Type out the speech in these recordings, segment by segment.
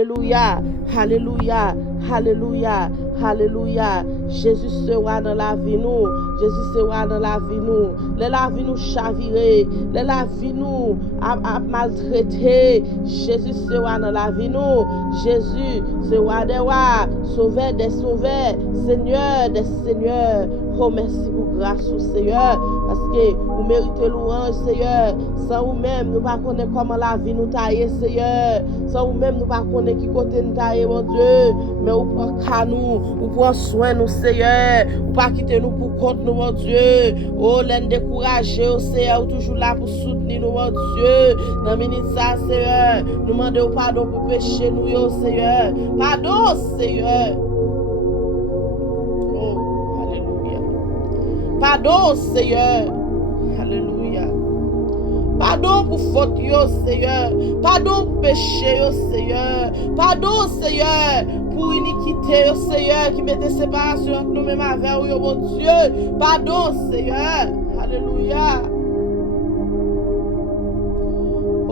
Alléluia, alléluia, alléluia, alléluia. Jésus sera dans la vie nous. Jésus sera dans la vie nous. La vie nous chavirer, la vie nous a maltraité. Jésus sera dans la vie nous. Jésus sera des rois, sauveur des sauveurs, Seigneur des seigneurs. Oh, merci pour grâce au Seigneur, parce que vous méritez louange, Seigneur. Sans vous-même, nous ne connaissons pas comment la vie nous taille, Seigneur. Sans vous-même, nous ne connaissons pas qui côté nous taille, mon Dieu. Mais vous prenez nous, vous prenez soin nous, Seigneur. Vous ne pas quitter nous pour compte nous, mon Dieu. Oh, l'en décourager, au Seigneur, toujours là pour soutenir nous, mon Dieu. Dans le minute ça, Seigneur, nous demandons pardon pour pécher nous, Seigneur. Pardon, Seigneur. Pardon, Seigneur. Alléluia. Pardon pour faute, Seigneur. Pardon pour péché, Seigneur. Pardon, Seigneur, pour iniquité, Seigneur, qui mettait séparation entre nous-mêmes avec vous, mon Dieu. Pardon, Seigneur. Alléluia.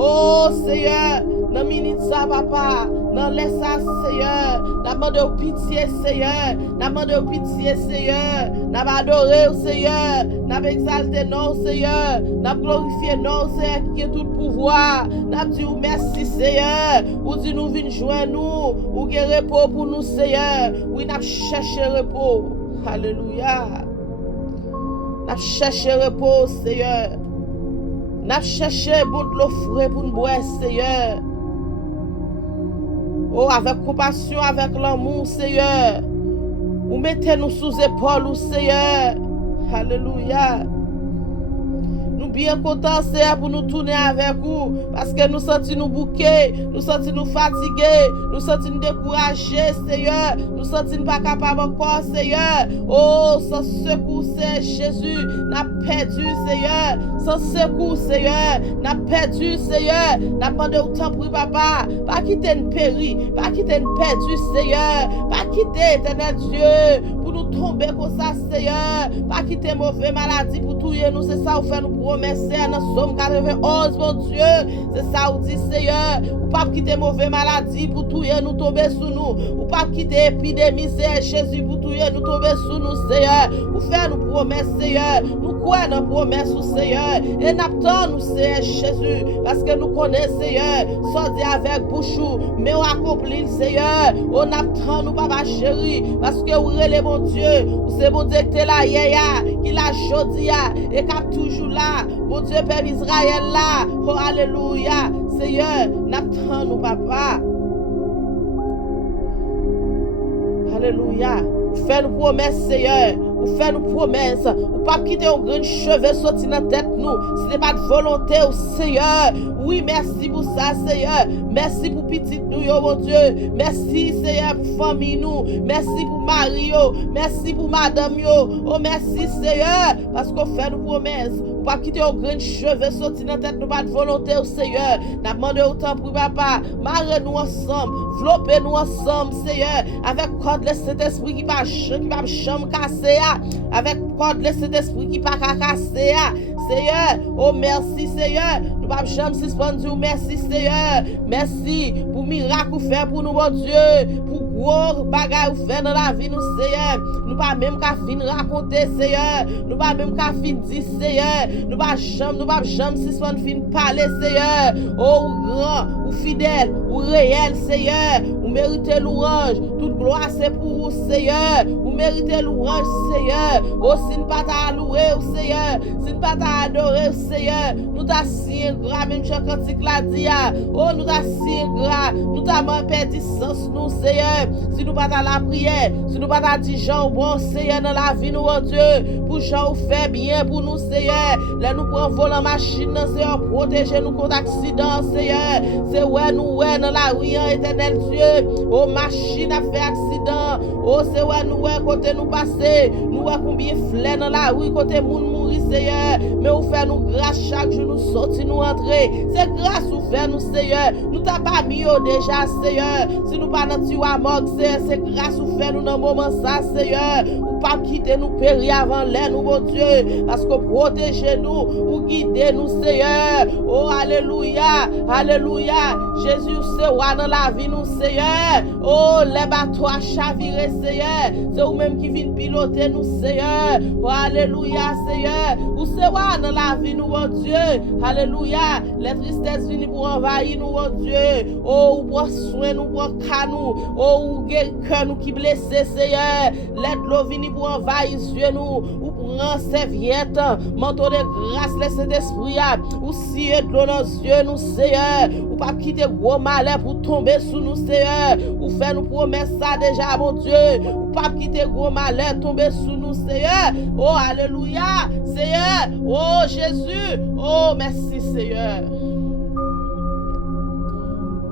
Oh, Seigneur, dans minute ça, papa, dans laisse ça, Seigneur, n'a demandé au pitié, Seigneur, n'a demandé au pitié, Seigneur, n'a adoré, Seigneur, n'a exalté, non, Seigneur, n'a glorifié, non, Seigneur, qui est tout pouvoir, n'a dit merci, Seigneur, ou dit nous venons joindre nous, ou qui repos pour nous, Seigneur, oui, n'a cherché repos, alléluia, n'a cherché repos, Seigneur. N'a cherché bon de l'eau frais pour nous boire, Seigneur. Oh, avec compassion, avec l'amour, Seigneur. Ou mettez-nous sous épaule, Seigneur. Alléluia. Nous bien contents, Seigneur, pour nous tourner avec vous. Parce que nous sentons nous bouquer, nous sentons nous fatiguer, nous sentons nous décourager, Seigneur. Nous sentons pas capables encore, Seigneur. Oh, sans secours, Seigneur Jésus, n'a perdu, Seigneur. Sans secours, Seigneur, n'a perdu, Seigneur. N'a demandé autant pour papa. Pas quitter une péri, pas quitter une perdu, Seigneur. Pas quitter, éternel Dieu, pour nous tomber comme ça, Seigneur. Pas quitter mauvaise maladie pour tuer nous, c'est ça, vous fait nous promesser dans Somme 91, mon Dieu. C'est ça, vous dit, Seigneur. Ou pas quitter mauvaise maladie pour tuer nous, tomber sous nous. Ou pas quitter épidémie, Seigneur Jésus, pour tuer nous, tomber sous nous, Seigneur. Ou faire nous promesses, Seigneur. Nous croyons dans promesses, Seigneur. Et n'attendons nous, Seigneur Jésus, parce que nous connaissons, Seigneur, sans dire avec bouchou, mais on accomplit, Seigneur. On attend nous, papa chéri, parce que vous relèvez, mon Dieu, c'est mon Dieu qui est là, qui l'a jodi, et qui est toujours là, mon Dieu, Père Israël là. Oh, alléluia, Seigneur, n'attend nous, papa. Alléluia. Fais nous promesses, Seigneur. Ou fais nous promesses. Ou pas quitter un grand cheveu sorti dans la tête nous. Ce n'est pas de volonté, au Seigneur. Oui, merci pour ça, Seigneur. Merci pour petit nous, mon Dieu. Merci, Seigneur, pour famille nous. Merci pour Marie, merci pour madame, oh, merci, Seigneur. Parce qu'on fait nos promesses. Ou pas quitter un grand cheveu sorti dans la tête nous, pas de volonté, au Seigneur. N'a demandé autant pour papa. Marre nous ensemble. Floppez nous ensemble, Seigneur. Avec code le Saint-Esprit qui va chambre casser. Avec code le Saint-Esprit qui va casser. Seigneur, oh merci, Seigneur. Nous pas jamais suspendu. Merci, Seigneur. Merci pour miracle ou fait pour nous, mon Dieu. Pour gros bagaille ou fait dans la vie, nous, Seigneur. Nous pas même qu'à fin raconter, Seigneur. Nous pas même qu'à fin dire, Seigneur. Nous pas jamais suspendu fin parler, Seigneur. Oh, grand, ou fidèle, ou réel, Seigneur. Vous méritez louange. Toute gloire, c'est pour vous, Seigneur. Vous méritez louange, Seigneur. Oh, si nous pas t'a loué, Seigneur. Si nous pas t'a adoré, Seigneur. Nous t'a si ingrat, même Jean Cantique l'a dit. Oh, nous t'a si ingrat. Nous t'a même perdu sens, nous, Seigneur. Si nous pas t'a la prière. Si nous pas t'a dit Jean, bon, Seigneur, dans la vie, nous, mon Dieu. Pour Jean, fait bien pour nous, Seigneur. Là, nous prenons volant machine, Seigneur. Protéger nous contre accident, Seigneur. C'est ouais, nous, ouais, dans la rue, éternel Dieu. Oh, machine a fait accident. Oh, c'est ouais, nous, ouais, côté nous passer. Nous, ouais, combien fleurs dans la rue, côté moun mourir, Seigneur. Mais vous faites nous grâce chaque jour, nous sortir, nous entrer. C'est grâce vous faites nous, Seigneur. Nous t'as pas mis déjà, Seigneur. Si nous pas dans la mort, c'est grâce vous faites nous dans le moment ça, Seigneur. Ou pas quitter nous périr avant l'air, nous, mon Dieu. Parce que protégez nous, ou guidez nous, Seigneur. Oh, alléluia, alléluia. Jésus, c'est roi dans la vie, nous, Seigneur. Oh, les bateaux à chavirer, Seigneur. C'est vous-même qui vient piloter, nous, Seigneur. Oh, alléluia, Seigneur. Ou c'est roi dans la vie, nous, oh Dieu. Alléluia. Les tristesses viennent pour envahir, nous, oh Dieu. Oh, ou pour soin, nous, pour canou. Oh, ou cœur, nous, qui blessé, Seigneur. Let l'eau venir pour envahir, Dieu, nous. Ou pour rendre serviette. Manteau de grâce, laissez d'esprit. Ou si de l'eau dans les yeux, nous, Seigneur. Ou pas quitter gros malheur pour tomber sous nous, Seigneur. Ou faire nous promesses ça déjà, mon Dieu. Ou pas quitter gros malheur tomber sous nous, Seigneur. Oh, alléluia, Seigneur. Oh, Jésus. Oh, merci, Seigneur.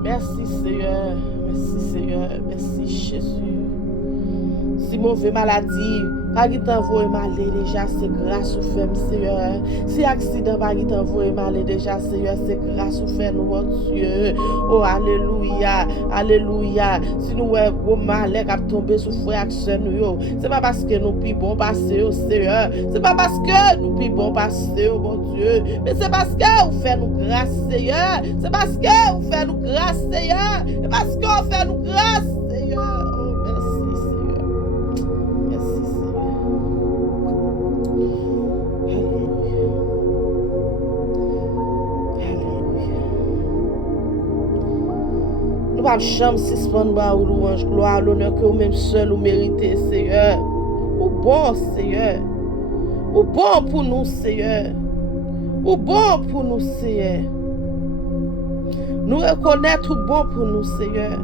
Merci, Seigneur. Merci, Seigneur. Merci, Jésus. Si mauvais maladie, pas qui t'envoie mal déjà, c'est grâce au fait, Seigneur. Si accident, pas qui t'envoie mal déjà, Seigneur, c'est grâce au fait, nous, Dieu. Oh, alléluia, alléluia. Si nous avons gros mal qui a tombé sous frère action, c'est pas parce que nous pibons passer au Seigneur. C'est pas parce que nous pibons passer au bon Dieu. Mais c'est parce que vous faites nous grâce, Seigneur. C'est parce que vous faites nous grâce, Seigneur. C'est parce qu'on fait nous grâce, Seigneur. Oh, merci, Seigneur. Merci, Seigneur. Alléluia. Alléluia. Nous ne pouvons pas suspendre ou louange, gloire, l'honneur que vous-même seul vous méritez, Seigneur. Ou bon, Seigneur. Ou bon pour nous, Seigneur. Ou bon pour nous, Seigneur. Nous reconnaître bon pour nous, Seigneur.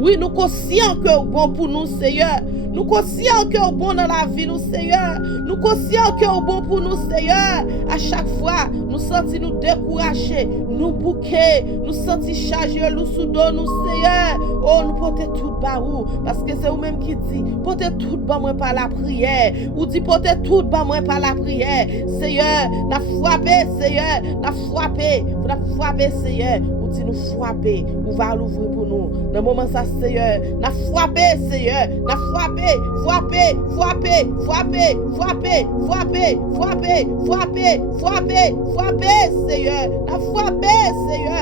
Oui, nous conscients que c'est bon pour nous, Seigneur. Nous conscients que c'est bon dans la vie, nous, Seigneur. Nous conscients que c'est bon pour nous, Seigneur. À chaque fois, nous sentons nous décourager, nous bouquer, nous sentons charger nous sous dos, nous, Seigneur. Oh, nous portons tout bas où, parce que c'est vous-même qui dit, portez tout bas moi par la prière. Ou dit, portez tout bas moi par la prière. Seigneur, n'a frappé, Seigneur, n'a frappé, Seigneur. Ou dit, nous frapper, ou va l'ouvrir pour nous. Dans le moment ça, Seigneur, n'a frappé, Seigneur, n'a frappé, Seigneur, n'a frappé, Seigneur,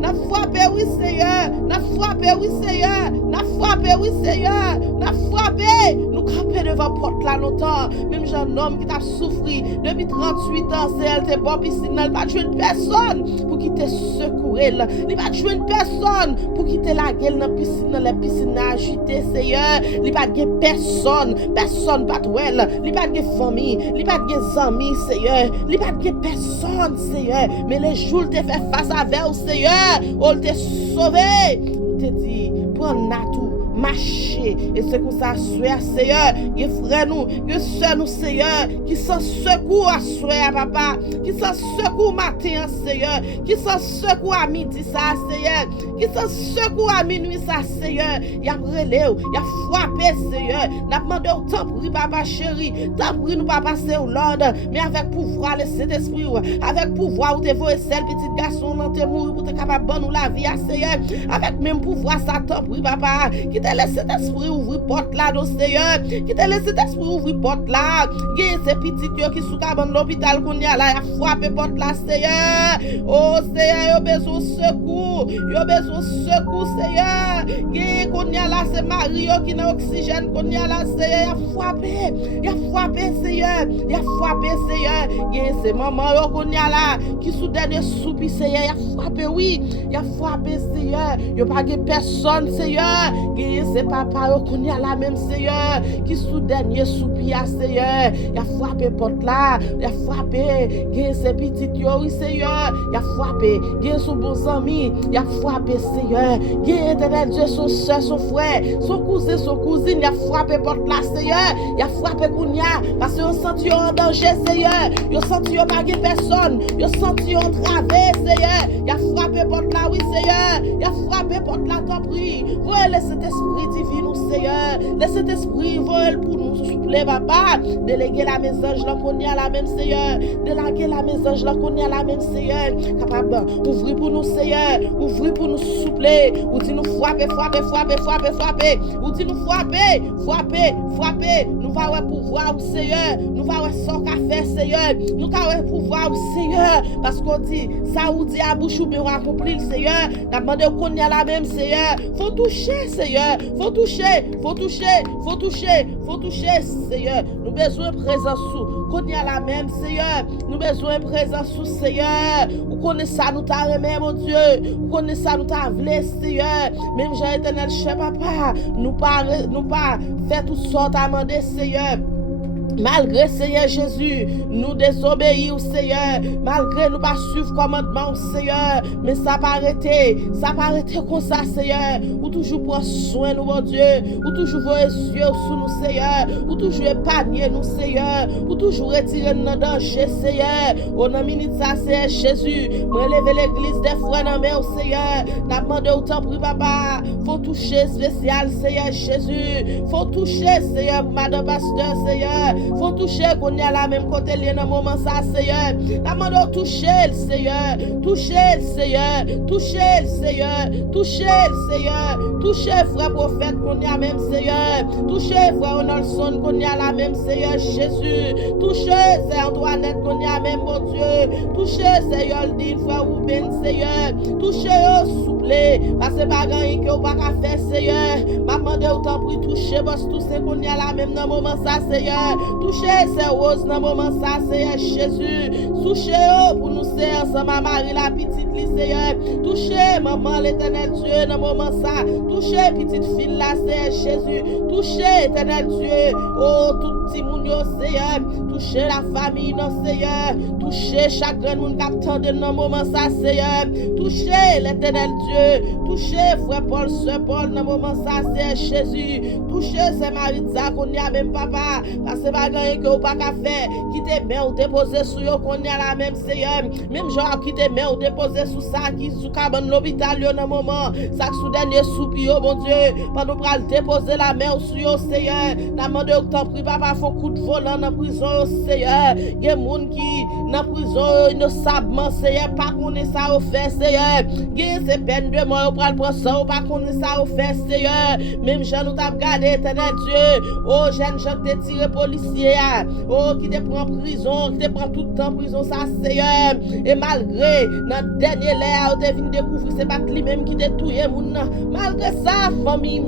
n'a frappé, oui, Seigneur, n'a frappé, oui, Seigneur, n'a frappé, oui, Seigneur, n'a frappé, nous camper devant porte là longtemps, même jeune homme qui t'a souffri depuis 38 ans, c'est elle, t'es bon, piscine, elle pas joué une personne pour qui te secourir, il pas joué une personne pour quitter la gueule dans piscine, dans les piscines agitées, Seigneur, il pas de personne pas de elle, il pas de famille, il pas de amis, Seigneur, il pas de personne, Seigneur, mais les jours te fait face avec au Seigneur, on te sauvé, te dit, prends tout. Marcher et c'est comme ça soeur Seigneur que frère nous que soeur nous Seigneur qui s'en secours à soeur papa qui s'en secours matin Seigneur qui s'en secours à midi ça Seigneur qui s'en secours à minuit ça Seigneur y a relève y a frappé Seigneur n'a demandé autant pris papa chéri tant pris nous pas passer au Lord mais avec pouvoir le Saint-Esprit avec pouvoir ou te voyer celle petite garçon dans te mourir pour te capable de nous la vie à Seigneur avec même pouvoir ça tant pris papa qui laisse cet esprit ouvrir porte là, nos Seigneur. Qui te laisse cet esprit ouvrir porte là. Gagne ces petites qui sous cabane l'hôpital qu'on y a là, y a frappé porte là, Seigneur. Oh Seigneur, y a besoin de secours. Y a besoin de secours, Seigneur. Gagne qu'on y a là, c'est Mario qui n'a oxygène qu'on y a là, Seigneur. Y a frappé, Seigneur. Y a frappé, Seigneur. Gagne c'est maman qu'on y a là, qui sous dernier soupi, Seigneur. Y a frappé, oui. Y a frappé, Seigneur. Y a pas de personne, Seigneur. C'est papa qu'on y a la même Seigneur qui sous dernier soupir Seigneur il a frappé porte là il a frappé ces petites oui Seigneur il a frappé son bon ami il a frappé Seigneur éternel Dieu son soeur son frère son cousin son cousine il a frappé porte là Seigneur il a frappé qu'on y a parce que on senti en danger Seigneur il senti pas de personne il senti entravé Seigneur il a frappé porte là oui Seigneur il a frappé porte là t'en prie voilà cet esprit divin nous Seigneur laisse cet esprit vol pour nous souffler papa déléguer la message là qu'on y a la même Seigneur déléguer la message là qu'on y a la même Seigneur capable ouvrir pour nous Seigneur ouvrir pour nous souffler ou dit nous frapper ou dit nous frapper nous va pouvoir, Seigneur, nous va sans café, Seigneur, nous va pouvoir, Seigneur, parce qu'on dit, ça ou dit à bouche ou bien accomplir, Seigneur, n'a demandé qu'on y a la même, Seigneur, faut toucher, Seigneur, faut toucher, Seigneur, nous besoin de présence sous, qu'on y a la même, Seigneur, nous besoin de présence sous, Seigneur, ou connaît ça, nous t'a remis, mon Dieu, ou connaît ça, nous t'a voulu, Seigneur, même Jean éternel, cher papa, nous pas faire toutes sortes à demander, Seigneur. Malgré Seigneur Jésus, nous désobéissons Seigneur, malgré nous pas suivre commandement Seigneur, mais ça pas arrêter comme ça Seigneur, ou toujours prendre soin nous mon Dieu, ou toujours voir les yeux sur nous Seigneur, ou toujours épargner nous Seigneur, ou toujours retirer nos dangers Seigneur, au nom de ça Seigneur Jésus, relever l'église des frères dans main Seigneur, n'a demandé autant pour papa, faut toucher spécial Seigneur Jésus, faut toucher Seigneur pour madame pasteur Seigneur, faut toucher qu'on y a la même côté lié dans moment ça Seigneur, la demande toucher le Seigneur, toucher le Seigneur, toucher le Seigneur, toucher le Seigneur, toucher frère prophète qu'on y a même Seigneur, toucher frère Nelson qu'on y a la même Seigneur Jésus, toucher Seigneur Antoinette qu'on y a même mon Dieu, toucher Seigneur Aldine frère Ruben Seigneur, toucher au souple parce que pas gagner que pas faire Seigneur, m'a demandé autant pour toucher boss tout ce qu'on y a la même dans moment ça Seigneur, toucher ces roses dans moment ça Seigneur Jésus, toucher pour nous Seigneur ensemble Marie la petite Seigneur, toucher maman l'éternel Dieu dans moment ça, toucher petite fille là Seigneur Jésus, toucher éternel Dieu, oh tout petit moun yo Seigneur, toucher la famille non Seigneur, toucher chaque grand monde qui attend dans moment ça Seigneur, toucher l'éternel Dieu, toucher frère Paul, sœur Paul dans moment ça Seigneur Jésus, toucher ces Maritza qu'on y a même papa, parce que pas gagner que ou pas qu'à faire, qui te met ou déposer sur yo qu'on y a la même Seigneur, même genre qui te met ou déposer sous ça qui sous cabane l'hôpital yo dans moment, ça sous dernier soupir bon Dieu, pendant pour déposer la main sur yo Seigneur, n'a demandé au temps pris papa font coup de volant dans prison Seigneur, il y a monde qui dans prison ne savent Seigneur pas connaît ça au fait Seigneur, il y a ces peines de mort pour prendre ça ou pas connaît ça au fait Seigneur, même gens nous t'a regardé éternel Dieu, oh jeune gens te tiré policier, oh qui te prend prison, qui te prend tout le temps prison ça Seigneur, et malgré dans dernier l'air tu venu découvrir c'est pas lui même qui te tué moun, malgré ça famille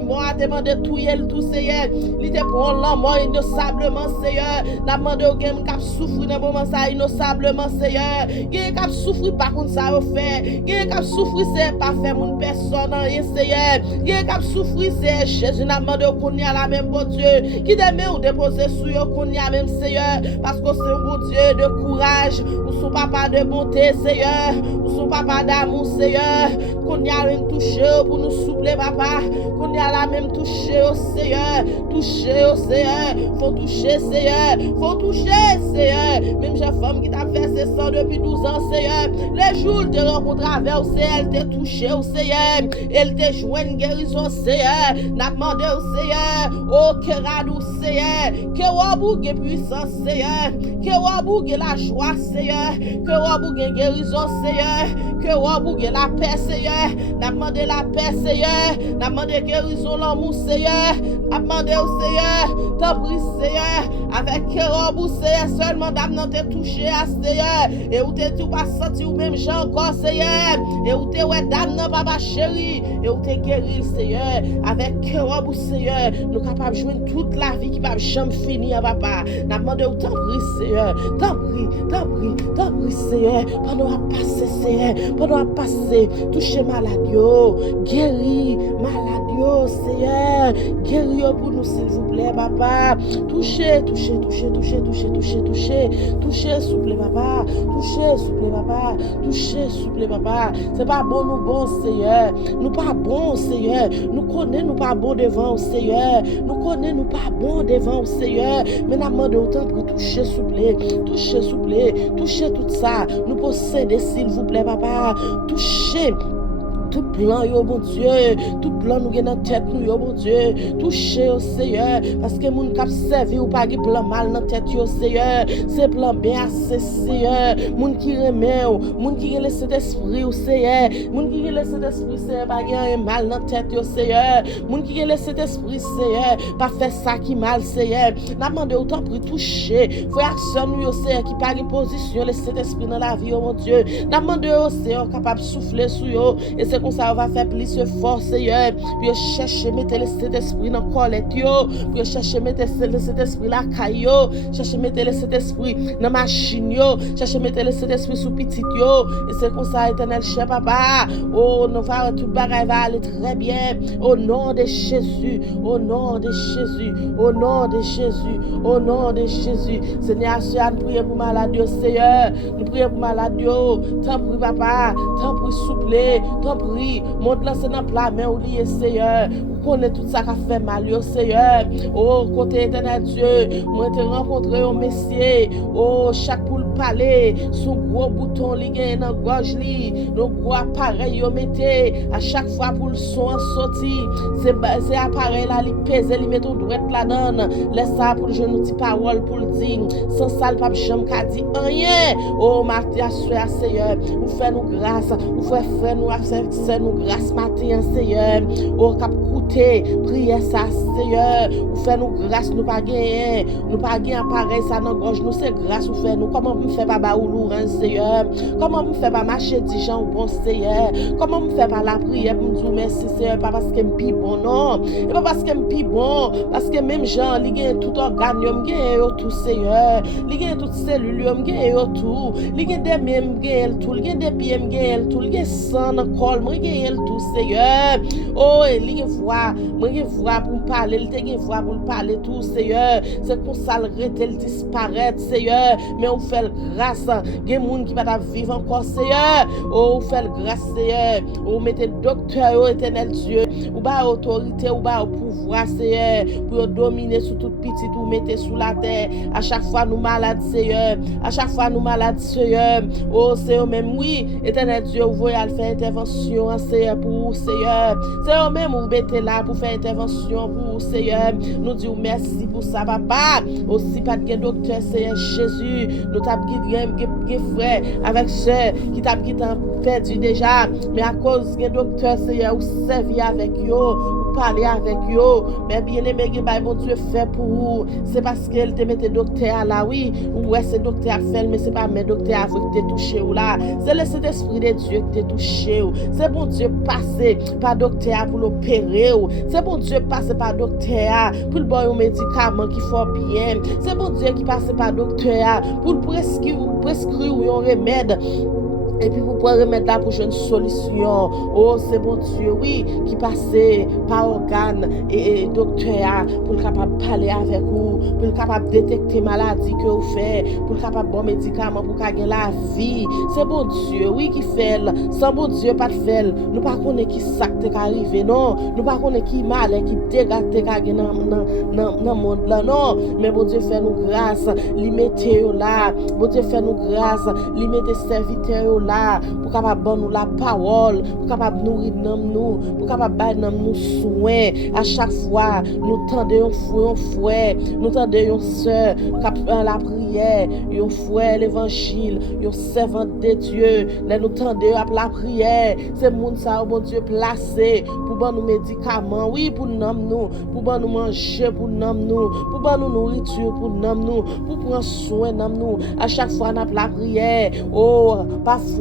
moi demandé tuer le tout Seigneur, il te prend la mort innocablement Seigneur, la demandé au game qui souffrir dans moment ça innocablement Seigneur, qui cap souffrir par contre ça au fait, qui cap souffrir c'est pas faire mon personne rien Seigneur, qui cap souffrir c'est Jésus n'a demandé qu'on y a la même bon Dieu, qui demeure ou déposer sur yo qu'on y a même Seigneur, parce que c'est un bon Dieu de courage, ou son papa de bonté Seigneur, ou son papa d'amour Seigneur, qu'on y a même touché pour nous soupler papa, qu'on y a la même touché au Seigneur, faut toucher Seigneur, faut toucher Seigneur, même j'ai femme qui t'a versé sang depuis 12 ans Seigneur, les jours te rencontre avec au Seigneur, elle t'a touché au Seigneur, elle t'a joué une guérison Seigneur, n'a demandé au Seigneur, oh que radou Seigneur, que wabouge puissance Seigneur, que wabouge la joie Seigneur, que wabouge guérison Seigneur, que wabouge la paix Seigneur, n'a demandé la paix Seigneur, n'a demandé guérison l'amour Seigneur, n'a demandé au Seigneur, t'en prie Seigneur, avec que wabou Seigneur, seulement dame n'a te touché à Seigneur, et où t'es tout pas senti ou même j'ai encore Seigneur, et où t'es ouais dame n'a papa chéri, et où t'es guéri Seigneur, avec que wabou Seigneur, nous capables de jouer toute la vie qui va jamais finir papa, n'a demandé au t'en prie Seigneur, t'en prie Seigneur, pendant à passer Seigneur, pendant à passer, toucher maladie, guéri maladie Seigneur, guéri pour nous s'il vous plaît papa, touchez s'il vous plaît papa, touchez s'il vous plaît papa, c'est pas bon nous bon Seigneur, nous pas bon Seigneur, nous connaissons nous pas bon devant Seigneur, nous connaissons nous pas bon devant Seigneur, mais nous demandons autant pour toucher s'il vous plaît, touchez tout ça, nous posséder s'il vous plaît papa, touchez tout plan, yo, bon Dieu, tout plan nous dans tête nous, yo, bon Dieu, touchez au Seigneur, parce que moun kap servi ou pas gen plan mal dans tête yo, Seigneur, c'est plan bien assez, Seigneur, moun qui remet ou, moun qui gen laissé d'esprit ou, Seigneur, moun qui gen laissé d'esprit, Seigneur, pas gen mal dans tête yo, Seigneur, moun qui gen laissé d'esprit, Seigneur, pas faire ça qui mal, Seigneur, n'a demandé autant pour toucher, frère nous yo, Seigneur, qui pas gen position, laisser d'esprit dans la vie, oh mon Dieu, n'a demandé au Seigneur capable de souffler sur yo, et c'est comme ça on va faire plus fort, Seigneur, puis chercher mettre cet esprit dans colette yo, puis chercher mettre cet esprit là caillou, chercher mettre cet esprit dans machine yo, chercher mettre cet esprit sous petit yo, et c'est comme ça éternel cher papa, oh nous va tout bagaille va aller très bien, au nom de Jésus, au nom de Jésus, au nom de Jésus, au nom de Jésus. Seigneur, nous prions pour malade, Seigneur, nous prions pour malade, tant pis papa, tant pis souple, tant pis, monte lancer dans plat main ou lié, Seigneur, connaît tout ça qui fait mal, Seigneur, oh côté éternel Dieu, moi te rencontrer un messier, oh chaque pour parler, son gros bouton li gen dans gorge li, nos gros appareil yo mettez à chaque fois pour le son sorti, c'est appareil là li pèse, li met ton droite là-dedans, laisse ça pour je nous dit parole pour le dire, sans ça le pape jamais ka dit rien, oh Matin Seigneur, ou fait nous grâce, ou fait frère nous faire nous grâce matin Seigneur, oh cap coûter, prier ça Seigneur, ou fait nous grâce nous pas gagner appareil ça dans gorge nous c'est grâce ou fait nous comment me fait pas ou lourd Seigneur, comment me fait pas marcher 10 gens bon Seigneur, comment me fait pas la prière pour me dire merci Seigneur, pas parce que me pi bon non, et pas parce que me pi bon, parce que même gens li gen tout organe yo gen tout Seigneur, li gen tout cellule yo gen tout, li gen des même gen tout, li gen des pieds gen tout, li gen sang dans col moi gen tout Seigneur, oh li gen voix, moi gen voix pour parler, li te gen voix pour parler tout Seigneur, c'est pour ça le rete disparaître Seigneur, mais on fait grâce, gen moun qui va vivre encore Seigneur, oh on fait grâce Seigneur, on mettez docteur éternel Dieu, ou ba autorité ou ba pouvoir Seigneur pour dominer sur toute petite ou mettez sous la terre à chaque fois nous malades Seigneur, à chaque fois nous malades Seigneur, oh Seigneur même oui éternel Dieu vous voyez à faire intervention Seigneur pour Seigneur, Seigneur même vous mettez là pour faire intervention pour Seigneur, nous disons merci pour ça papa, aussi pas de docteur Seigneur Jésus, nous t'a guidé frère avec sœur qui t'a perdu déjà, mais à cause de docteur Seigneur ou servi avec yo, parler avec yo, mais bien aimé que bon Dieu fait pour vous, c'est parce qu'elle te mette docteur là oui, ouais c'est docteur fait mais c'est pas mes docteur avec te touché ou là, c'est le Saint-Esprit de Dieu qui te touché ou, c'est bon Dieu passer par docteur pour l'opérer ou, c'est bon Dieu passer par docteur pour le bon un médicament qui faut bien, c'est bon Dieu qui passe par docteur pour prescrire un remède. Et puis vous pouvez remettre là pour une solution. Oh, c'est bon Dieu, oui, qui passe par organe et docteur pour le capable parler avec vous, pour le capable détecter maladie que vous faites, pour le capable bon médicament pour gagner la vie. C'est bon Dieu, oui, qui fait. Sans bon Dieu, pas de fait. Nous pas connaître qui ça qui est arrivé, non. Nous pas connaître qui mal, qui dégâts gagné dans le monde là, non. Mais bon Dieu fait nous grâce, li mettez là. Bon Dieu fait nous grâce, li mettez serviteurs là pour capable nous la parole, pour capable nourrir nous, pour capable nous soin à chaque fois nous tendons un frère, nous tendons une sœur capable la prière, un frère l'évangile, un servant de Dieu, nous tendons à la prière, c'est monde ça bon Dieu placé pour nous médicaments, oui pour nous, pour nous manger pour nous, pour nous nourriture pour nous, pour prendre soin de nous à chaque fois dans la prière. Oh parfois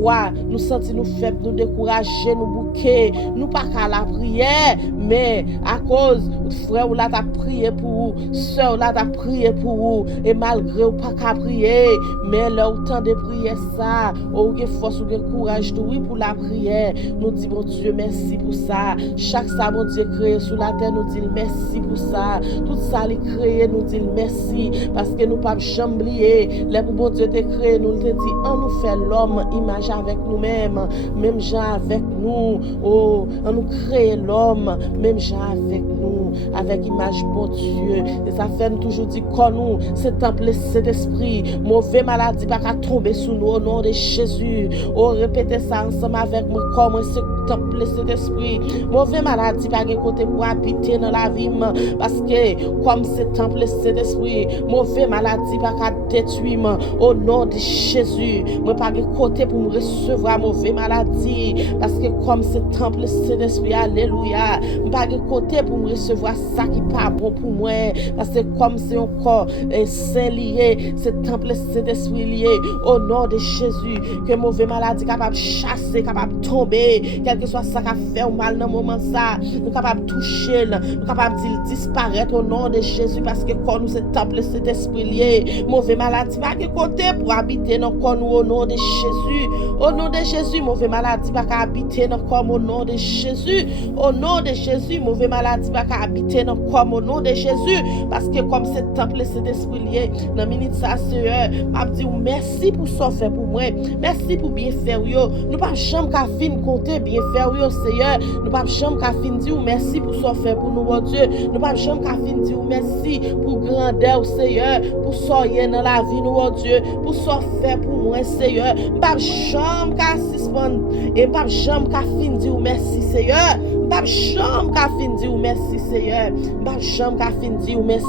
nous sentons nous faibles, nous décourager, nous bouquer, nous pas qu'à la prière, mais à cause frère ou là t'a prié pour vous, sœur là t'a prié pour vous, et malgré ou pas qu'à prier, mais là au temps de prier ça, ou avez force ou courage tout oui pour la prière, nous disons bon Dieu merci pour ça, chaque ça bon Dieu créé sur la terre, nous disons merci pour ça, tout ça il créé, nous disons merci, parce que nous pas jamais oublier, les pour bon Dieu te créé, nous te dit on nous fait l'homme image avec nous-mêmes, même gens avec nous, oh, on nous crée l'homme, même gens avec nous, avec image bon Dieu, et ça fait nous toujours dire qu'on nous, c'est temple cet esprit, mauvais maladie pas qu'à tomber sous nous au nom de Jésus, oh, répétez ça ensemble avec moi, comment c'est temple cet esprit. Mauvais maladie pas gen côté pour habiter dans la vie parce que comme ce temple cet esprit, mauvais maladie pas qu'à détruire au nom de Jésus. Moi pas gen côté pour me recevoir mauvais maladie parce que comme ce temple cet esprit, alléluia, pas gen côté pour me recevoir ça qui pas bon pour moi parce que comme c'est un corps saint lié, ce temple cet esprit lié au nom de Jésus, que mauvais maladie capable chasser, capable tomber, quel que soit ça qui fait mal dans moment ça, nous capable toucher, nous capable de disparaître au nom de Jésus parce que quand nous ce temple cet esprit lié, mauvais maladie pas de côté pour habiter dans corps nous au nom de Jésus. Au nom de Jésus, mauvais maladie pas habiter dans corps au nom de Jésus. Au nom de Jésus, mauvais maladie pas habiter dans corps au nom de Jésus parce que comme ce temple cet esprit lié, dans minute ça Seigneur, m'a dit merci pour ça fait pour moi. Merci pour bien faire yo. Nous pas jamais qu'à fin compter bien faire yo Seigneur. Nous pas jamais qu'à fin dire merci pour ça fait pour nous mon Dieu. Nous pas jamais qu'à fin dire merci pour grandeur Seigneur, pour soyer dans la vie nous mon Dieu, pour ça fait pour moi Seigneur. Pas jamais qu'à suspendre et pas jamais qu'à fin dire merci Seigneur. Pas jamais qu'à fin dire merci Seigneur. Pas jamais qu'à fin dire merci.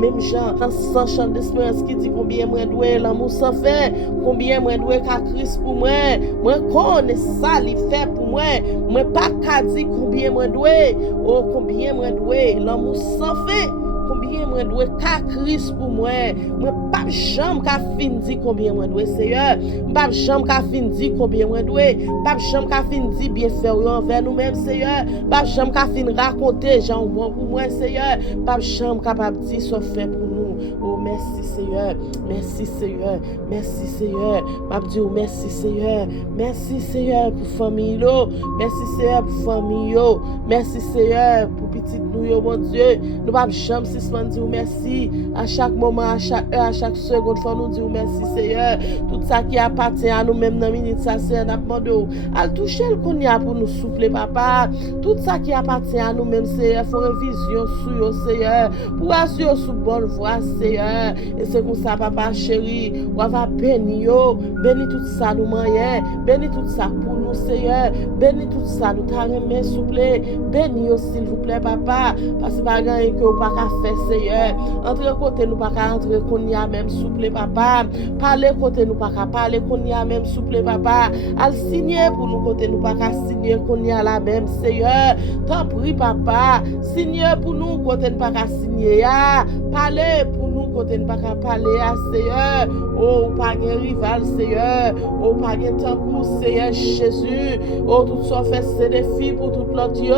Même Jean sans chant d'espérance qui dit combien moi dois l'amour sans fin, combien moi dois qu'à Christ pour moi. Moi connais ça il fait pour moi. Moi pas qu'à dire combien moi dois, oh combien moi dois l'amour sans fin. Combien moi dois qu'à Christ pour moi. Moi pas jamais qu'à fin dire combien moi dois Seigneur. Pas jamais qu'à fin dire combien moi dois. Pas jamais qu'à fin dire bien faire envers nous-mêmes Seigneur. Pas jamais qu'à fin raconter gens bon pour moi Seigneur. Pas jamais capable dire ce fait pour nous. Oh merci Seigneur. Merci Seigneur. Merci Seigneur. M'a dit merci Seigneur. Merci Seigneur pour famille yo. Merci Seigneur pour famille yo. Merci Seigneur pour petit nous yo mon Dieu. Nous pas jamais suspendre dire merci à chaque moment, à chaque heure, à chaque seconde faut nous dire merci Seigneur. Tout ça qui appartient à nous même dans minute ça c'est n'a demandé à toucher le qu'on y a pour nous souffler papa. Tout ça qui appartient à nous même Seigneur, faut révision sur yo Seigneur. Pour assurer sous bonne voie Seigneur. Et c'est comme ça papa chéri, on va bénir yo, bénir tout ça nous moyen, bénir tout ça pour nous Seigneur, bénir tout ça nous ta remet s'il vous plaît, bénir yo s'il vous plaît papa, parce que pas rien que on pas faire Seigneur. Entre côté nous pas entrer qu'on y a même s'il vous plaît papa. Parler côté nous pas parler qu'on y a même s'il vous plaît papa. Al signer pour nous côté nous pas signer qu'on y a la même Seigneur. T'en prie papa, signer pour nous côté nous pas signer ya. Parler pour nous côté nous pas parler à Seigneur. Oh pas de rival Seigneur. Oh pas de temps pour Seigneur Jésus. Oh tout ça fait c'est des filles pour tout l'autre yo.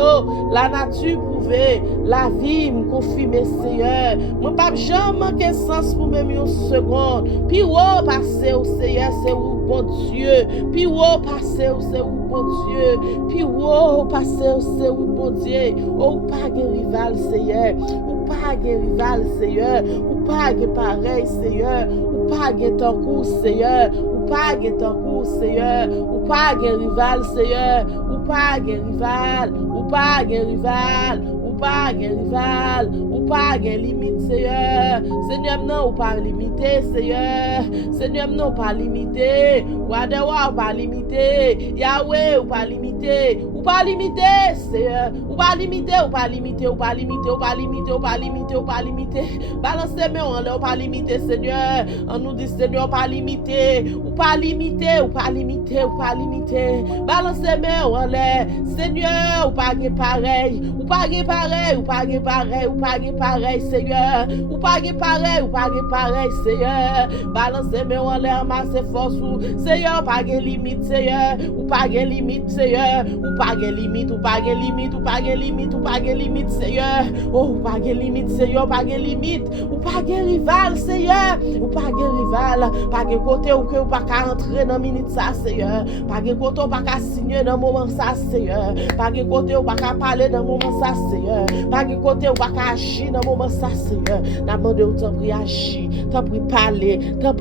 La nature prouver, la vie me confirmer Seigneur. Moi pas jamais manquer sens pour même une seconde. Puis oh passer au Seigneur c'est où bon Dieu. Puis oh passer au c'est où bon Dieu. Puis oh passer au c'est où bon Dieu. Oh pas de rival Seigneur. Ou pas de rival Seigneur. Ou pas de pareil Seigneur. Ou pas de ton coup Seigneur. Ou pas de ton coup Seigneur. Ou pas de rival Seigneur. Ou pas de rival. Ou pas de rival. Ou pas de rival. Ou pas de limite Seigneur. Seigneur non ou pas limité Seigneur. Seigneur non pas limité. Wadewa ou pas limité. Yahweh ou pas limité. Ou pas limité Seigneur. Ou pas limité. Ou pas limité. Ou pas limité. Ou pas limité. Ou pas limité. Ou pas limité. Balancez mes on ou pas limité Seigneur. On nous dit Seigneur pas limité. Ou pas limité. Ou pas limité. Ou pas limité. Balancez mes on l'air. Seigneur ou pas pareil. Ou pas pareil. Ou pas pareil. Ou pas pareil Seigneur. Ou pas pareil. Ou pas pareil Seigneur. Balancez mes on l'air masse force ou Seigneur pas de limite Seigneur. Ou pas de limite Seigneur. Ou pas de limite. Ou pas de limite. Ou pas de limite. Ou pas de limite Seigneur. Oh ou pas de limite Seigneur. Pas de limite. Ou pas de rival Seigneur. Ou pas de rival. Pas de côté ou que ou pas qu'à entrer dans minute ça Seigneur. Pas de côté ou pas qu'à signer dans moment ça Seigneur. Pas de côté ou pas qu'à parler dans moment ça Seigneur. Pas de côté ou pas qu'à agir dans moment ça Seigneur. N'a demandé ou t'en prie agir, t'en prie parler, t'en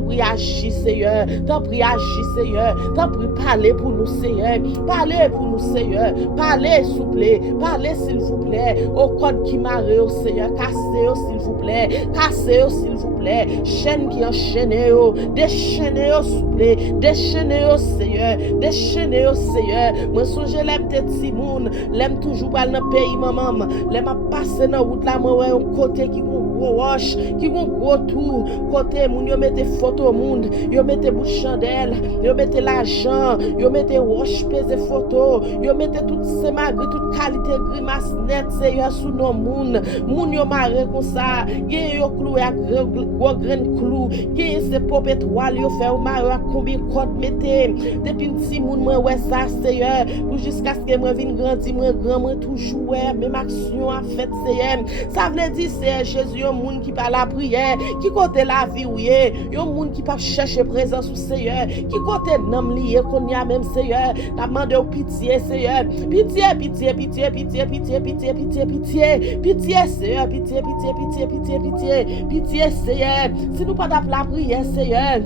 prie agir Seigneur, t'en prie agir Seigneur, t'en prie parler pour nous Seigneur. Pas Parlez pour nous, Seigneur. Parlez, s'il vous plaît. Parlez, s'il vous plaît. Au code qui marre, Seigneur. Cassez-le, s'il vous plaît. Cassez-le, s'il vous plaît. Chaîne qui enchaîne, déchaînez-le, s'il vous plaît. Déchaînez-le, Seigneur. Déchaînez-le, Seigneur. Moi, songe, l'aime tes petits moun. L'aime toujours dans le pays, maman. L'aime passer dans la route là, moi, un côté qui gros roche, qui gon gros tout, côté moun yo mette photo monde, yo mette bout de chandelle, yo mette l'argent, yo mette roche pèse photo, yo mette toutes ces magri, toute qualité grimace net, c'est yo sous nos moun yo marre comme ça, gen yo cloué à gros grain clou, gen ces pop étoile yo fait ou marre à combien code mette, depuis petit moun moi ouais ça Seigneur, pour jusqu'à ce que moi vienne grandir, moi grand moi toujours même action a fait Seigneur, ça veut dire c'est Jésus un monde qui parle la prière, qui côté la vie ouye, un monde qui pas chercher présence au Seigneur, qui côté nam lié qu'on y a même Seigneur, la demande au pitié Seigneur, pitié pitié pitié pitié pitié pitié pitié pitié pitié Seigneur, pitié pitié pitié pitié pitié pitié Seigneur, si nous pas d'appeler la prière Seigneur.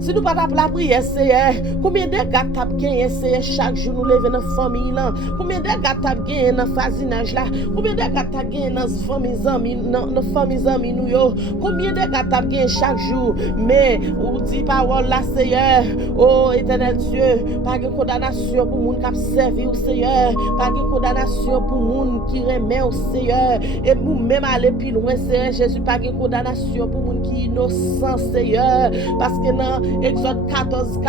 Si nous pas la prière, Seigneur, combien de gars t'as gagné, Seigneur, chaque jour nous lever dans la famille là? Combien de gars t'as gagné dans le voisinage là? Combien de gars t'as gagné dans la famille amis nous yo? Combien de gars t'as gagné chaque jour? Mais, ou dit parole là, Seigneur, oh éternel Dieu, pas de condamnation pour moun qui servi au Seigneur, pas de condamnation pour moun qui remet au Seigneur, et pour même aller plus loin, Seigneur Jésus, pas de condamnation pour moun qui innocent, Seigneur, parce que dans Exode 14,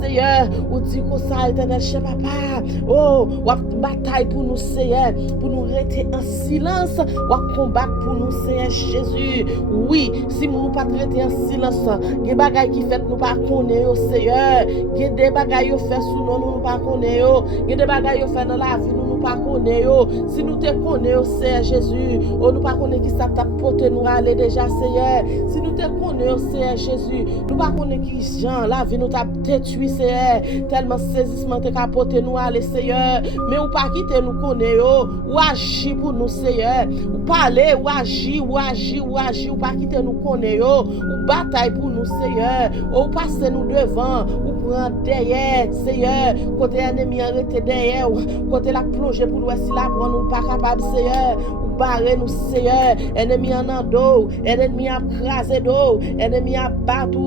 Seigneur, ou dit comme ça, éternel chef papa, oh, ou bataille pour nous, Seigneur, pour nous rester en silence, ou combattre pour nous, Seigneur Jésus. Oui, si nous ne pas rester en silence, il y a des bagailles qui fait nous pas connaître, Seigneur, il y a des bagailles qui fait sous nous pas connaître, il y a des bagailles qui fait dans la vie nous pas connaître. Si nous te connaissons, Seigneur Jésus, oh, nous pas connaître qui ça t'a porté nous aller déjà, Seigneur. Si nous te connaissons, Seigneur Jésus, nous pas connaître qui Jean, la vie nous t'a détruit, Seigneur, tellement saisissement te capoté nous aller, Seigneur, mais ou pas quitter nous connaître, ou agir pour nous, Seigneur, ou parler, ou agir, ou pas quitter nous connaître, ou bataille pour nous, Seigneur, ou passer nous devant, ou prendre derrière, Seigneur, côté ennemi arrêté derrière, côté la plongée pour l'ouest, la prendre nous pas capable, Seigneur, ou barrer nous, Seigneur, ennemi en dos, ennemi a crasé d'eau, ennemi a battu,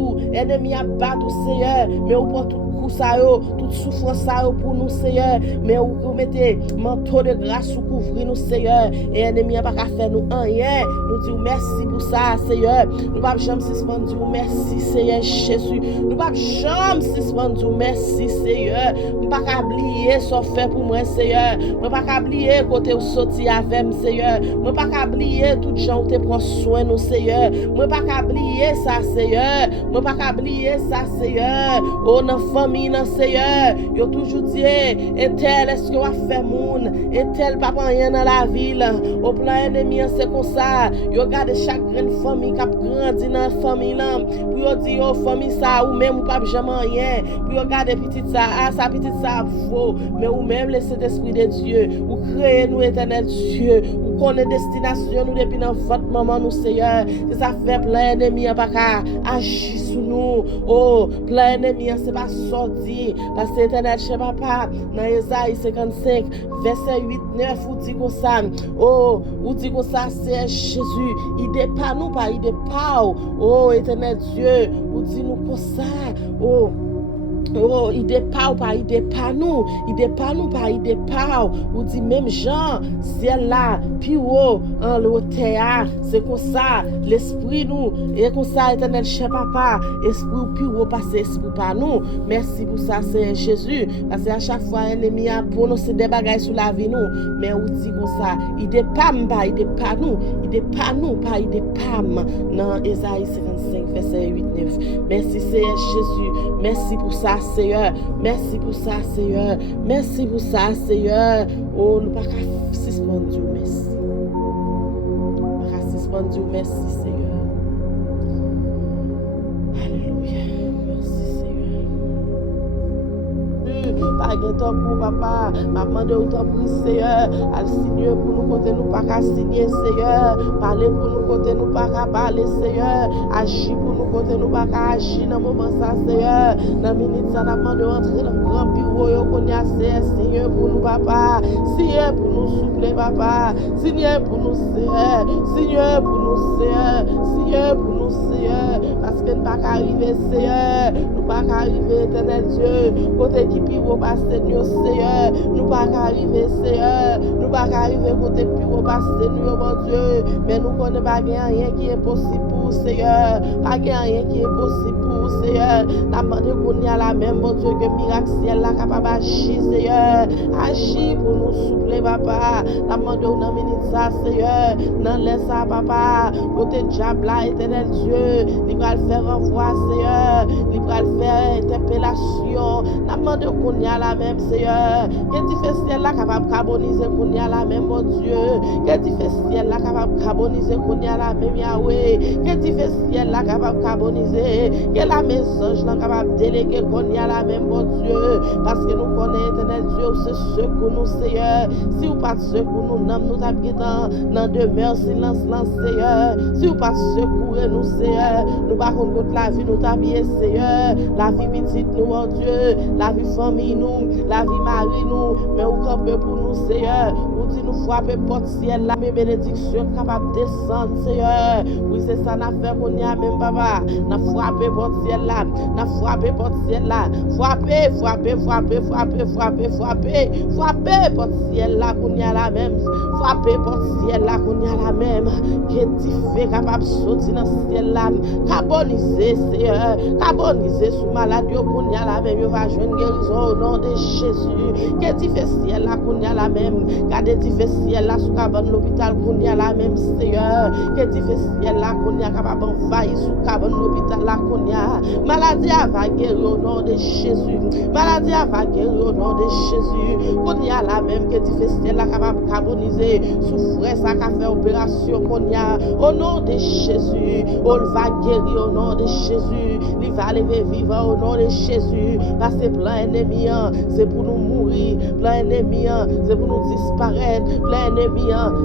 Seigneur, mais ou pour tout coup ça yo, toute souffrance ça yo pour nous, Seigneur, mais ou mettez manteau de grâce sous couvrir nous, Seigneur, et ennemi a pas qu'à faire nous rien, nous disons merci pour ça, Seigneur, nous pas jamais suspendre dire merci, Seigneur Jésus, nous pas jamais suspendre dire merci, Seigneur, nous pas qu'à oublier ce fait pour moi, Seigneur, nous pas qu'à oublier côté où sorti avec Seigneur, nous pas qu'à oublier tout gens où te prend soin nous, Seigneur, nous pas qu'à oublier ça, Seigneur, nous pas qu'à oublier ça, Seigneur, oh dans famille non, Seigneur, yo toujours dit et tel est-ce que va faire moun et tel papa rien dans la ville au plan ennemi c'est comme ça yo garde chaque grande famille qui a grandi dans la famille là pour yo dire oh famille ça ou même ou pas jamais rien pour yo garder petite ça ah ça petite ça faux mais ou même le Saint-Esprit de Dieu ou créer nous éternel Dieu ou connaît destination nous depuis dans votre maman nous, Seigneur, que ça fait plein ennemi pas qu'à agir sur nous, oh plein ennemi c'est pas sorti parce que éternel chez papa dans Ésaïe 55 verset 8-9 ou dit comme ça, oh ou dit comme ça c'est Jésus, il dépasse nous pas, il dépasse, oh éternel Dieu, ou dit nous comme ça, oh oh, il dépasse pas, il dépasse nous pas, il dépasse. Ou dit même Jean, ciel là, puis haut, en le terre, c'est comme ça, l'esprit nous, et comme ça, éternel cher papa, esprit puis haut passe, esprit pas nous. Merci pour ça, c'est Jésus, parce que à chaque fois, l'ennemi a prononcé des bagailles sur la vie nous, mais on dit comme ça, il dépasse pas, il dépasse nous pas, il dépasse dans Ésaïe 55, verset 8-9. Merci, Seigneur Jésus, merci pour ça, Seigneur, merci pour ça, Seigneur, merci pour ça, Seigneur. Oh, nous pas qu'à suspendre, merci. Pas qu'à suspendre, merci, Seigneur. Alléluia, merci, Seigneur. Pas de temps pour papa. Maman de autant pris, Seigneur. Al signer pour nous côté nous pas qu'à signer, Seigneur. Parler pour nous côté nous pas qu'à parler, Seigneur. Agir pour nous côté nous pas qu'à agir dans le moment ça, Seigneur. Dans la minute ça, nous demandons d'entrer dans le grand bureau qu'on y a, Seigneur pour nous, papa. Seigneur pour nous souffler, papa. Seigneur pour nous, Seigneur. Seigneur pour nous, Seigneur. Seigneur pour nous, Seigneur. Parce que nous ne pouvons pas arriver, Seigneur. Nous ne pouvons pas arriver, éternel Dieu. Côté qui pire passe, Seigneur. Nous ne pouvons pas arriver, Seigneur. Nous ne pouvons pas arriver côté pire passe, Seigneur, mon Dieu. Mais nous ne connaissons pas rien qui est possible pour Seigneur. Pas rien qui est possible pour Seigneur. Nous demandons qu'on y a la même, mon Dieu, que miracle ciel là capable d'agir, Seigneur. Agir pour nous souffler, papa. Nous demandons dans minute ça, Seigneur. Non, laisse ça, papa. Côté diable là, éternel Dieu. Il va le faire renvoi, Seigneur. Il va le faire interpellation. Nous demandons qu'on y a la même, Seigneur. Que tu fais ciel là capable de carboniser qu'on y a la même, mon Dieu. Que tu fais ciel là capable de carboniser qu'on y a la même, Yahweh. Que tu fais ciel là capable de carboniser. Que la message là capable de déléguer qu'on y a la même, mon Dieu. Parce que nous connaissons, éternel Dieu, c'est ce que nous, Seigneur. Si vous pas ce que nous n'avons, nous habitons dans demeure silence, Seigneur. Si vous pas secourir nous, Seigneur, nous pas contre la vie, nous t'habiller, Seigneur. La vie petite, nous, mon Dieu. La vie famille, nous. La vie mari, nous. Mais vous campez pour nous, Seigneur. Vous dites, nous frapper porte ciel là. Mes bénédictions capables de descendre, Seigneur. Oui, c'est ça, nous fait qu'on y a même, papa. Nous frapper porte ciel là. Nous frapper porte ciel là. Frapper porte ciel là, qu'on y a la même. Frapper porte ciel là, qu'on y a la même. Que tu fais capable de sortir dans ce ciel là. Carboniser, Seigneur. Carboniser sous maladie, qu'on y a la même. Il va jouer une guérison au nom de Jésus. Que tu fais ciel là, qu'on y a la même. Gardez tu fais ciel là, sous cabane l'hôpital, qu'on y a la même, Seigneur. Que tu fais ciel là, qu'on y a capable d'envahir sous cabane l'hôpital là, qu'on y a. Maladie va guérir au nom de Jésus. Maladie va guérir au nom de Jésus. Qu'on y a la même, que tu fais ciel là, capable de carboniser. Souffrance ça qu'a fait opération, qu'on y a. Au nom de Jésus. On va guérir au nom de Jésus. Il va lever vivant au nom de Jésus. Parce que plein ennemi, c'est pour nous mourir. Plein ennemi, c'est pour nous disparaître. Plein ennemi,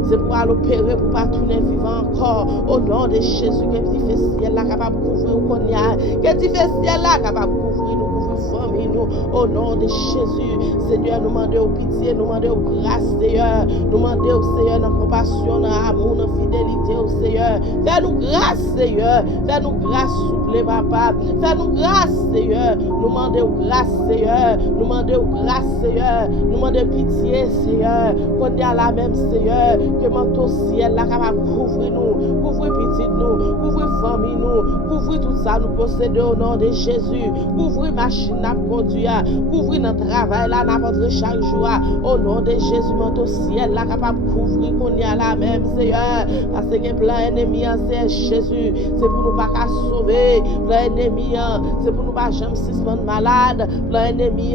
c'est pour aller opérer, pour pas tourner vivant encore. Au nom de Jésus, que tu fais ciel là, capable de couvrir qu'on y a. Que tu fais ciel là, capable de couvrir nous, couvrir famille nous. Au nom de Jésus, Seigneur, nous demandons pitié, nous demandons grâce, Seigneur. Nous demandons au Seigneur, dans compassion, dans amour, dans fidélité, au Seigneur. Fais-nous grâce, Seigneur. Fais-nous grâce, souple, papa. Fais-nous grâce, Seigneur. Nous demandons grâce, Seigneur. Nous demandons grâce, Seigneur. Nous demandons pitié, Seigneur. Qu'on y a la même, Seigneur. Que manteau ciel là capable de couvrir nous, couvrir petite nous, couvrir famille nous, couvrir tout ça nous possédons au nom de Jésus. Couvrir machine à conduire, couvrir notre travail là, n'importe chaque jour. Au nom de Jésus, manteau ciel là capable de couvrir qu'on y a la même, Seigneur. Parce que plein ennemi, c'est Jésus. C'est pour nous pas qu'à sauver. Plein ennemi, c'est pour nous pas jamais suspendre malade. Plein ennemi,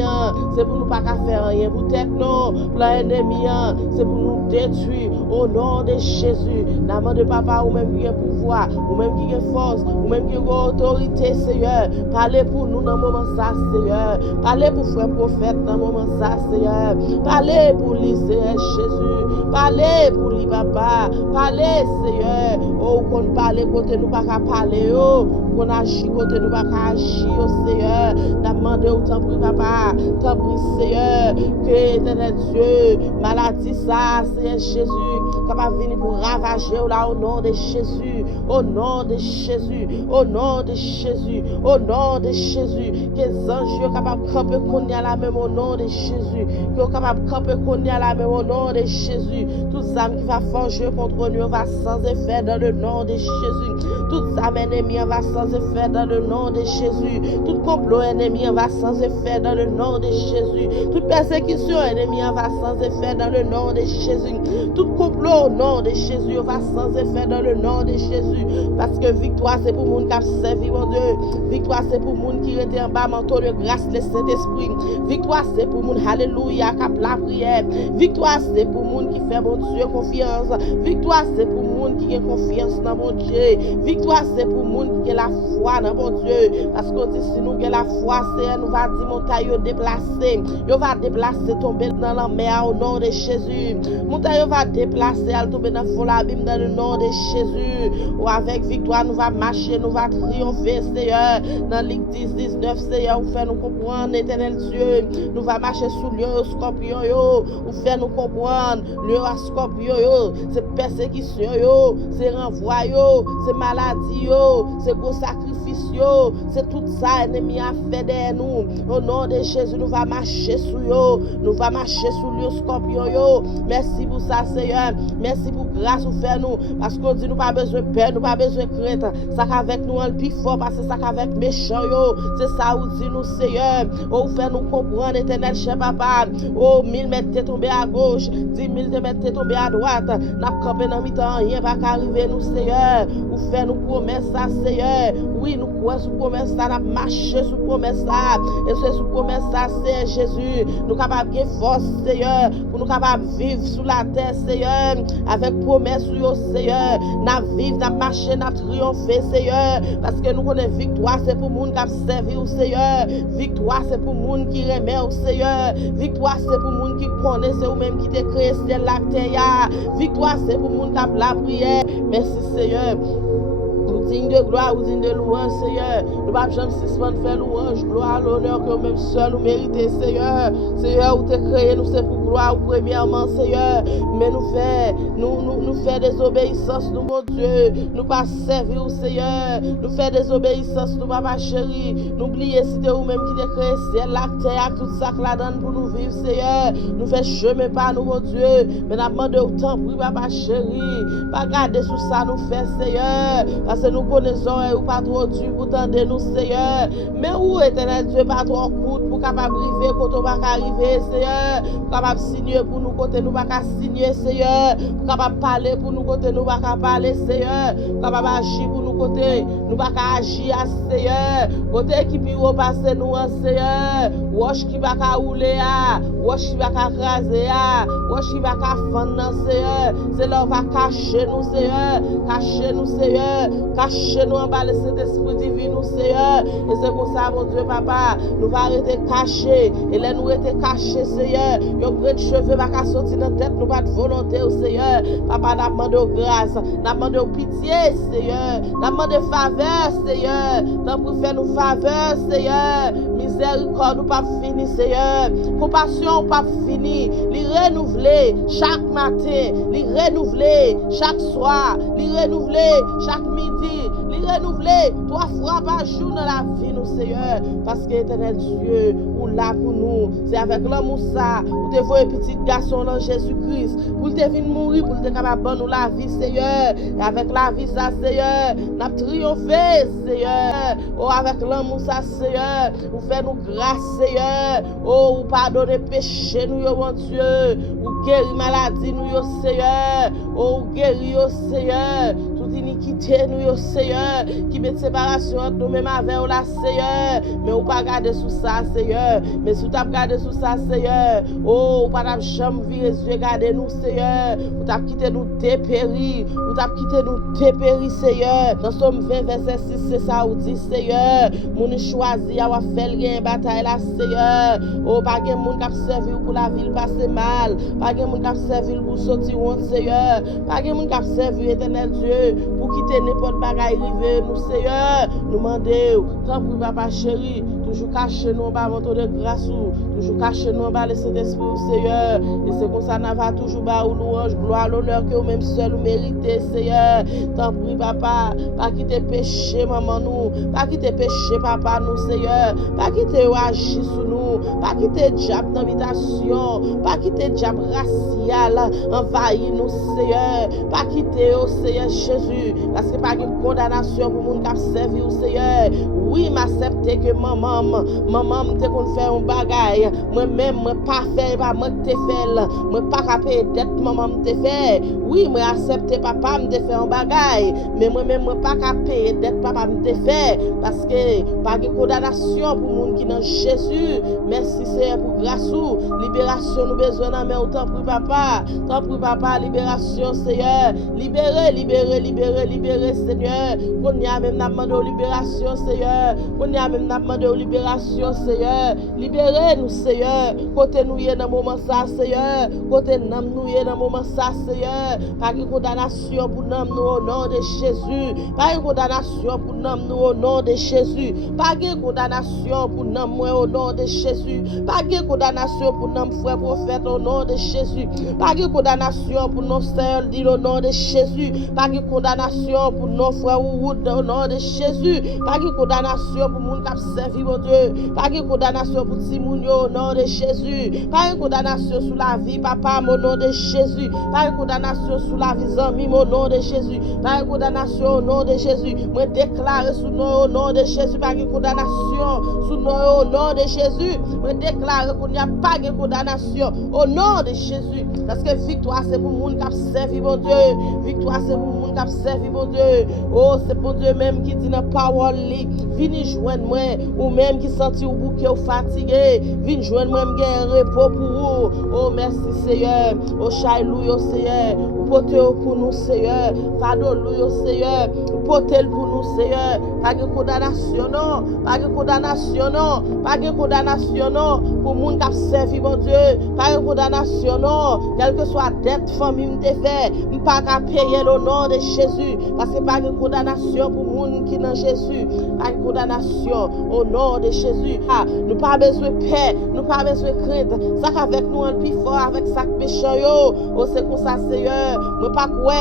c'est pour nous pas qu'à faire rien pour tête non. Plein ennemi, c'est pour nous détruire au nom de Jésus. N'amant de papa ou même qui a pouvoir, ou même qui a force, ou même qui a autorité, Seigneur. Parlez pour nous dans le moment ça, Seigneur. Parlez pour frère prophète dans le moment ça, Seigneur. Parlez pour lui, Seigneur Jésus. Parlez pour lui, papa. Parlez, Seigneur. Oh, qu'on parle côté nous pas qu'à parler, oh. Qu'on agit côté nous pas qu'à agir, oh, Seigneur. Demandez autant pour papa, tant pour Seigneur, que éternel Dieu, maladie ça, Seigneur Jésus, capable de venir pour ravager là au nom de Jésus, au nom de Jésus, au nom de Jésus, au nom de Jésus, que les anges soient capables de camper qu'on y a la même au nom de Jésus, qu'ils soient capables de camper qu'on y a la même au nom de Jésus, toutes âmes qui va forger contre nous va sans effet dans le nom de Jésus, toutes âmes ennemies va sans effet dans le nom de Jésus, tout complot ennemi va sans effet dans le nom de Jésus, toute persécution ennemie va sans effet dans le nom de Jésus, tout complot au nom de Jésus va sans effet dans le nom de Jésus, parce que victoire c'est pour monde qui a servi mon Dieu, victoire c'est pour monde qui était en bas manteau de grâce le Saint-Esprit, victoire c'est pour monde alléluia qui a la prière, victoire c'est pour monde qui fait mon Dieu confiance, victoire c'est pour monde monde qui a confiance dans mon Dieu. Victoire, c'est pour monde qui a la foi dans mon Dieu. Parce qu'on dit, si nous avons la foi, c'est nous va dire montagne déplacer. Yo va déplacer, tomber dans la mer au nom de Jésus. Montagne va déplacer, elle tomber dans le fond l'abîme dans le nom de Jésus. Ou avec victoire, nous va marcher, nous va triompher, Seigneur. Dans Luc 10, 19, Seigneur, ou fait nous comprendre, éternel Dieu. Nous va marcher sous lieu, scorpion, yo. Ou fait nous comprendre, lieu à scorpion, yo. C'est persécution, yo. C'est renvoi, yo. C'est maladie, yo. C'est gros sacrifice, yo. C'est tout ça, ennemi a fait derrière nous. Au nom de Jésus, nous va marcher sous yo. Nous va marcher sous lieu, scorpion, yo. Merci pour ça, Seigneur. Merci pour grâce ou faire nous. Parce qu'on dit, nous pas besoin de peur, nous pas besoin de crainte. Ça qu'avec nous, on le plus fort, parce que ça qu'avec méchant, yo. C'est ça où dit nous, Seigneur. Oh, fait nous comprendre, éternel, cher papa. Oh, 1000 mètres t'es tombé à gauche, 10 000 mètres t'es tombé à droite. N'a pas campé dans mi-temps, rien va qu'arriver, nous, Seigneur. Ou fait nous promesses, ça, Seigneur. Oui, nous croyons sous promesse, ça, n'a marché sous promesse, ça. Et c'est sous promesse, ça, c'est Jésus. Nous capables de force, Seigneur, pour nous capables de vivre sous la terre, Seigneur, avec promesse, Seigneur. N'a vivre, n'a marché, n'a triompher, Seigneur. Parce que nous connaissons victoire, c'est pour monde qui a servi au Seigneur. Victoire, c'est pour monde qui remet au Seigneur. Victoire, c'est pour monde qui connaît, c'est ou même qui te crée, c'est la terre. Victoire, c'est pour monde qui a la prière. Merci, Seigneur. Digne de gloire ou digne de louange, Seigneur. Nous ne pouvons jamais suspendre faire louange, gloire, l'honneur que même seul nous méritons, Seigneur. Seigneur, où tu créé, nous c'est pour gloire premièrement, Seigneur. Mais nous faire des obéissances, nous, mon Dieu. Nous pas servir, Seigneur. Nous faire des obéissances, nous, papa chéri. N'oubliez si c'est vous-même qui te créé, c'est la terre, tout ça que la donne pour nous vivre, Seigneur. Nous fait chemin par nous, mon Dieu. Mais nous demandons autant pour papa chéri. Pas garder sous ça, nous fait, Seigneur. Parce que nous connaissons ou pas trop dur pour tendre nous, Seigneur. Mais où éternel Dieu pas trop court pour capable arriver quand on va arriver, Seigneur. Pour capable signer pour nous côté nous pas signer, Seigneur. Pour capable parler pour nous côté nous pas parler, Seigneur. Pour capable agir pour nous côté nous pas agir, Seigneur. Côté qui peut passer nous, Seigneur. Wash qui va rouler, wash qui va craser, wash qui va fendre, Seigneur. C'est là on va cacher nous, Seigneur. Cacher nous, Seigneur. Cacher-nous en bas de cet esprit divin, nous, Seigneur. Et c'est pour ça, mon Dieu, papa, nous va arrêter cachés. Et là, nous arrêter cachés, Seigneur. Yon gré de cheveux va sortir dans la tête, nous pas de volonté, Seigneur. Papa, n'a demandé grâce, n'a demandé pitié, Seigneur. N'a demandé faveur, Seigneur. Tant pour faire nous faveur, Seigneur. Miséricorde, nous pas fini, Seigneur. Compassion, pas fini. Les renouveler chaque matin, les renouveler chaque soir, les renouveler chaque midi, les renouveler 3 fois par jour dans la vie, nous, Seigneur. Parce que, éternel Dieu, ou là pour nous, c'est avec l'amour ça, ou te voyez petit garçon dans Jésus-Christ, pour te venir mourir, pour te capable de nous la vie, Seigneur. Et avec la vie, ça, Seigneur, nous avons triomphé, Seigneur. Oh, avec l'amour ça, Seigneur, ou fait nous grâce, Seigneur. Oh, ou pardonner péché, nous, mon Dieu. Ou guérir maladie, nous, Seigneur. Oh, ou guérir, Seigneur. Iniquité nous, Seigneur, qui met séparation entre nous-mêmes avec nous, là, Seigneur. Mais on pas garder sous ça, Seigneur. Mais si tu as gardé sous ça, Seigneur, oh, pas jamais virer les yeux, garder nous, Seigneur. Ou t'as quitté nous dépérir, ou t'as quitté nous dépérir, Seigneur. Dans Somme 20, verset 6, c'est ça, où dit, Seigneur, mon choisi à faire une bataille, là, Seigneur. Oh, pas de monde qui a servi pour la ville passer mal, pas de monde qui a servi pour sortir honte, Seigneur. Pas de monde qui a servi, éternel Dieu, pour quitter n'importe bagaille rive nous, Seigneur. Nous demandons, tant pour papa chéri, toujours caché nous en bas, mon de grâce, toujours caché nous en bas, le Saint-Esprit, Seigneur. Et c'est comme ça, nous va toujours bas ou louange, gloire, l'honneur que vous-même seul vous méritez, Seigneur. Tant pour papa, pas quitter péché, maman, nous, pas quitter péché, papa, nous, Seigneur. Pas quitter agir sur nous, pas quitter diable d'invitation, pas quitter diable racial, envahir nous, Seigneur. Pas quitter, oh Seigneur Jésus, parce que pas de condamnation pour monde qui a servi au Seigneur. Oui, m'accepter que maman te qu'on fait un bagaille, moi-même, moi pas fait, pas moi te fait, moi pas qu'à payer dette maman me fait. Oui, moi accepter papa me fait un bagage, mais moi même moi pas qu'à payer dette papa me fait parce que pas de condamnation pour monde qui dans Jésus. Merci Seigneur pour grâce ou libération nous besoin dans mais autant pour papa, tant pour papa libération Seigneur, libérer Seigneur. On y a même demandé libération Seigneur, on y a même demandé libération Seigneur. Libérez nous Seigneur, côté nous y dans moment ça Seigneur, côté nous y dans moment ça Seigneur. Pas de condamnation pour nous au nom de Jésus, pas de condamnation pour nous au nom de Jésus, pas de condamnation pour nous au nom de Jésus, pas de condamnation pour nos frères prophètes au nom de Jésus, pas de condamnation pour nos sœurs dit au nom de Jésus, pas de condamnation pour nos frères au nom de Jésus, pas de condamnation pour moun qui servi mon Dieu, pas de condamnation pour Timoun au nom de Jésus, pas de condamnation sur la vie papa au nom de Jésus, pas de condamnation sur la vie amis au nom de Jésus, pas de condamnation au nom de Jésus, moi déclare sous nous au nom de Jésus, pas de condamnation sous nous au nom de Jésus, moi déclare qu'il n'y a pas de condamnation au nom de Jésus, parce que victoire c'est pour moun qui servi mon Dieu, victoire c'est pour moun qui servi mon Dieu, oh c'est pour Dieu même qui dit dans parole li, vini joindre moi ou même qui senti ou bouquet ou fatigué, vini joindre moi m'gain repos pour vous. Oh merci Seigneur, oh chailouille Seigneur, portez pour nous Seigneur, fado louille Seigneur, portez pour nous Seigneur, pas de condamnation non, pas de condamnation non, pas de condamnation non pour moun qui servi mon Dieu, pas de condamnation non, quelle que soit dette famille me fait, pas qu'à payer le nom de Jésus, parce que pas de condamnation pour moun qui dans Jésus, pas de condamnation au nom de Jésus. Ah, nous pas besoin de paix, nous pas besoin de crainte, ça qu'avec nous un plus fort avec ça péché yo, oh c'est comme ça Seigneur, moi pas quoi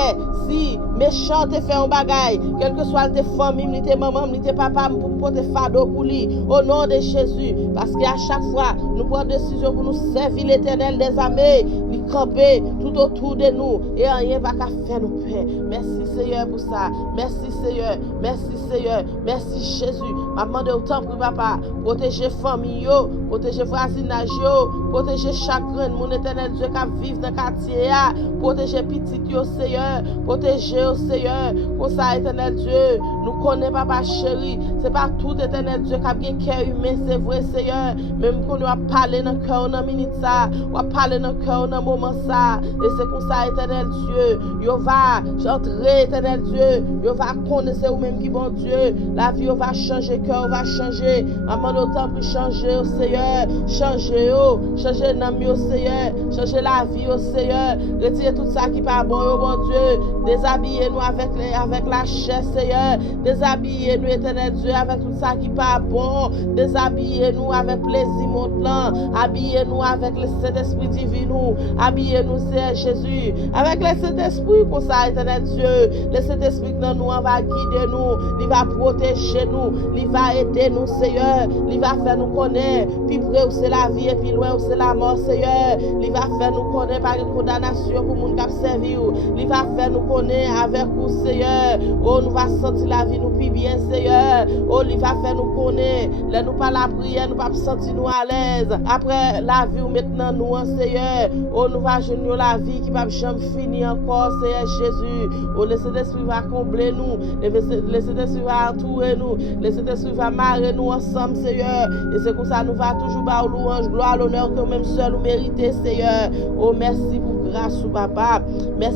si méchant te fait un bagage, quel que soit tes familles, tes mamans, tes papas pour porter fardeau pour lui au nom de Jésus, parce qu'à chaque fois nous prenons décision pour nous servir l'Éternel des armées, lui camper tout autour de nous et rien va qu'à faire nous paix. Merci Seigneur pour ça, merci Seigneur, merci Jésus. M'a demandé autant pour papa, protéger famille yo, protéger voisinage yo, protéger chacun mon Éternel Dieu qui vit dans le quartier, protéger petit yo Seigneur, protéger au Seigneur, pour ça Éternel Dieu, nous connaissons papa chéri, c'est pas tout Éternel Dieu qui a bien cœur humain, c'est vrai Seigneur, même qu'on va parler dans le cœur dans minute ça, on va parler dans le cœur dans moment ça, et c'est comme ça Éternel Dieu, yo va j'entrer Éternel Dieu, yo va connaître ou même qui bon Dieu, la vie va changer, cœur va changer, maman autant pour changer au Seigneur, changer l'âme au Seigneur, changer la vie au Seigneur, retirer tout ça qui pas bon au bon Dieu, déshabiller-nous avec la chair Seigneur, déshabiller-nous Éternel Dieu avec tout ça qui pas bon, déshabiller-nous avec plaisir montant, habillez-nous avec le Saint-Esprit divin, habillez-nous Seigneur Jésus, avec le Saint-Esprit pour ça Éternel Dieu, le Saint-Esprit dans nous va guider nous, il va protéger nous, il va aider nous Seigneur, il va faire nous connaître, puis près où c'est la vie et puis loin où c'est la mort Seigneur, il va faire nous connaître par une condamnation pour moun qui servir, il va faire nous connaître avec vous Seigneur, oh nous va sentir la vie nous plus bien Seigneur, oh il va faire nous connaître, là nous pas la prière, nous pas sentir nous à l'aise, après la vie maintenant nous en Seigneur, oh nous va jeûner la vie qui va jamais finir encore Seigneur Jésus, oh le Saint-Esprit va combler nous, le Saint-Esprit va entourer nous, le Saint-Esprit va marrer nous ensemble Seigneur, et c'est comme ça nous va toujours bas louange, gloire, l'honneur que même seul nous méritez Seigneur, oh merci pour grâce ou papa, merci.